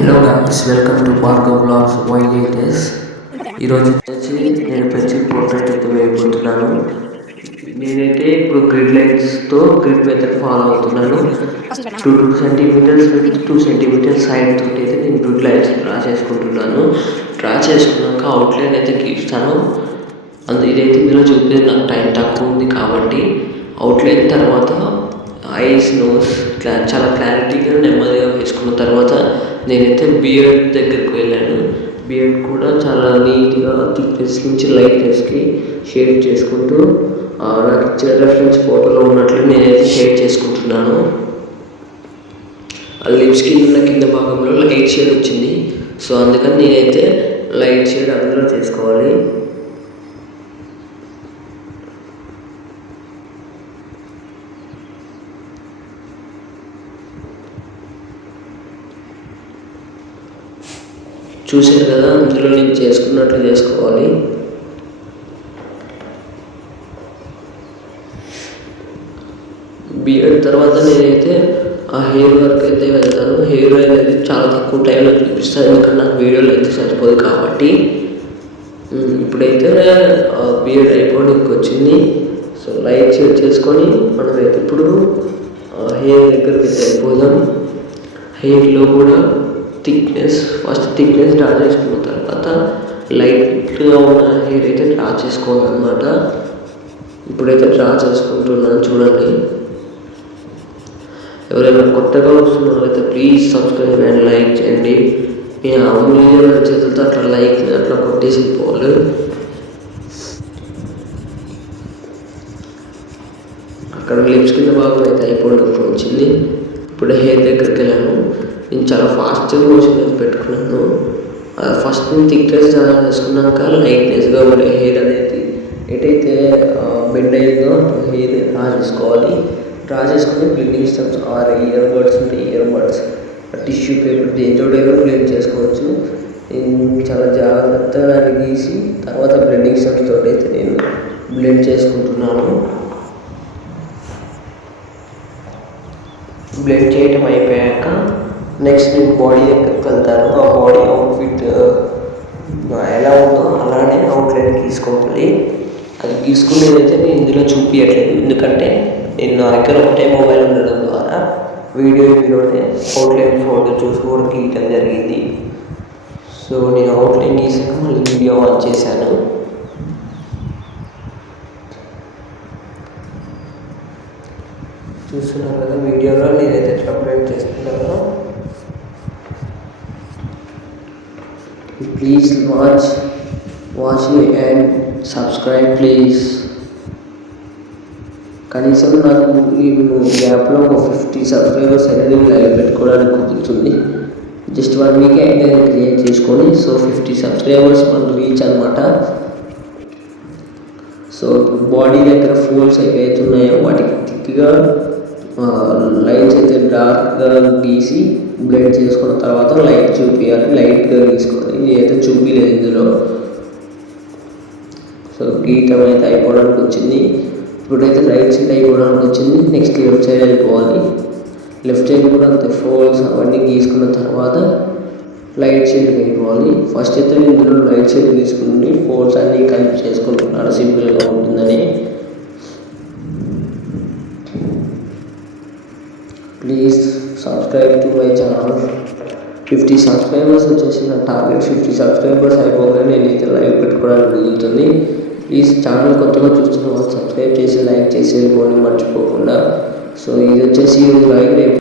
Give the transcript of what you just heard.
Hello guys, welcome to Bhargav vlogs వైలేటెస్. ఈరోజు వచ్చి నేను పెన్సిల్ పోర్ట్రేట్ అయితే వేయబోతున్నాను. నేనైతే ఇప్పుడు గ్రిడ్ లైన్స్తో గ్రిడ్ మెథడ్ ఫాలో అవుతున్నాను. 2 సెంటీమీటర్స్ విత్ 2 సెంటీమీటర్స్ సైడ్ తోటి అయితే నేను గ్రిడ్ లైన్స్ డ్రా చేసుకుంటున్నాను. డ్రా చేసుకున్నాక అవుట్లైన్ అయితే గీస్తాను. ఇదైతే ఇందులో చూపించేది నాకు టైం తక్కువ ఉంది కాబట్టి అవుట్లైన్ తర్వాత ఐస్, నోస్ ఇట్లా చాలా క్లారిటీగా నెమ్మదిగా వేసుకున్న తర్వాత నేనైతే బియర్డ్ దగ్గరికి వెళ్ళాను. బియర్డ్ కూడా చాలా నీట్గా థిక్నెస్ నుంచి లైట్నెస్కి షేడ్ చేసుకుంటూ నాకు ఇచ్చిన రెఫరెన్స్ ఫోటోలో ఉన్నట్లు నేనైతే షేడ్ చేసుకుంటున్నాను. ఆ లిప్స్ కింద భాగంలో లైట్ షేడ్ వచ్చింది. సో అందుకని నేనైతే లైట్ షేడ్ అందులో చేసుకోవాలి. చూసారు కదా, అందులో నేను చేసుకున్నట్లు చేసుకోవాలి. బియర్డ్ తర్వాత నేనైతే ఆ హెయిర్ వర్క్ అయితే వెళ్తాను. హెయిర్ అనేది చాలా తక్కువ టైంలో చూపిస్తాను, ఎందుకంటే నాకు వీడియోలో అయితే సరిపోదు కాబట్టి. ఇప్పుడైతే బియర్డ్ అయిపోవడానికి వచ్చింది. సో లైట్ షేడ్ చేసుకొని మనమైతే ఇప్పుడు హెయిర్ దగ్గరికి అయితే అయిపోదాం. హెయిర్లో కూడా ఫస్ట్ థిక్నెస్ డ్రా చేసుకున్న తర్వాత లైట్గా ఉన్న హెయిర్ అయితే డ్రా చేసుకోవాలన్నమాట. ఇప్పుడైతే డ్రా చేసుకుంటున్నాను, చూడండి. ఎవరైనా కొత్తగా వస్తున్నారు అయితే ప్లీజ్ సబ్స్క్రైబ్ అండ్ లైక్ చేయండి. మీ అమూల్యమైన చేతులతో అట్లా లైక్ అట్లా కొట్టేసి పోవాలి. అక్కడ లిప్స్ కింద భాగం అయితే అయిపోవడానికి వచ్చింది. ఇప్పుడు హెయిర్ దగ్గరికి వెళ్ళాను. నేను చాలా ఫాస్ట్గా మోషన్ పెట్టుకున్నాను. ఫస్ట్ నేను థిక్నెస్ డ్రా చేసుకున్నాక లైట్నెస్గా ఉండే హెయిర్ అనేది ఎటైతే బెండ్ అయ్యిందో హెయిర్ డ్రా చేసుకోవాలి. డ్రా చేసుకుని blending steps or ear buds ఉంటే ఇయర్ బడ్స్, టిష్యూ పేపర్ దేంతోడైనా బ్లెండ్ చేసుకోవచ్చు. నేను చాలా జాగ్రత్తగా దాన్ని గీసి తర్వాత బ్లెండింగ్ స్టెప్స్ తోటి అయితే నేను బ్లెండ్ చేసుకుంటున్నాను. బ్లెండ్ చేయటం అయిపోయాక నెక్స్ట్ నేను బాడీ దగ్గరికి వెళ్తాను. ఆ బాడీ అవుట్ఫిట్ ఎలా ఉందో అలానే అవుట్లైన్ గీసుకోవాలి. అది గీసుకునేదైతే నేను ఇందులో చూపించట్లేదు, ఎందుకంటే నేను నా దగ్గర ఒకటే మొబైల్ ఉండడం ద్వారా ఇందులోనే అవుట్లైన్ ఫోటో చూసుకొని గీయటం జరిగింది. సో నేను అవుట్లైన్ గీసాక మళ్ళీ వీడియో ఆన్ చేశాను. చూస్తున్నారు కదా, వీడియోలో నేనైతే ఎట్లా అప్లోడ్ చేస్తున్నాను. Please watch and subscribe please. కనీసం నాకు ఈ యాప్లో ఒక 50 సబ్స్క్రైబర్స్ అనేది లైవ్ పెట్టుకోవడానికి కుదురుతుంది. జస్ట్ 1 వీక్ అయితే క్రియేట్ చేసుకొని, సో 50 సబ్స్క్రైబర్స్ మనకు రీచ్ అనమాట. సో బాడీ దగ్గర ఫోల్డ్స్ ఏవైతే ఉన్నాయో వాటికి థిక్గా లైన్స్ అయితే డార్క్గా గీసి బ్లెండ్ చేసుకున్న తర్వాత లైట్ చూపించాలి. లైట్గా గీసుకోవాలి. నేనైతే చూపించలేదు ఇందులో. సో గీయటం అయితే అయిపోవడానికి వచ్చింది. ఇప్పుడైతే రైట్ సైడ్ అయిపోవడానికి వచ్చింది. నెక్స్ట్ లెఫ్ట్ సైడ్ అయిపోవాలి. లెఫ్ట్ సైడ్ కూడా అంతే ఫోల్డ్స్ అవన్నీ గీసుకున్న తర్వాత లైట్ షేడ్ అయిపోవాలి. ఫస్ట్ అయితే ఇందులో లైట్ షేడ్ తీసుకుని ఫోల్డ్స్ అన్నీ కలిపి చేసుకుంటున్నాను సింపుల్గా ఉంటుందని. Please subscribe to my channel. 50 subscribers వచ్చేసి నా టార్గెట్. 50 సబ్స్క్రైబర్స్ అయిపోగానే నేనైతే లైవ్ పెట్టుకోవడానికి జరుగుతుంది. ప్లీజ్ ఛానల్ కొత్తగా చూస్తున్న వాళ్ళు సబ్స్క్రైబ్ చేసి లైక్ చేసి వెళ్ళిపోండి మర్చిపోకుండా. సో ఇది వచ్చేసి లైవ్ రేపు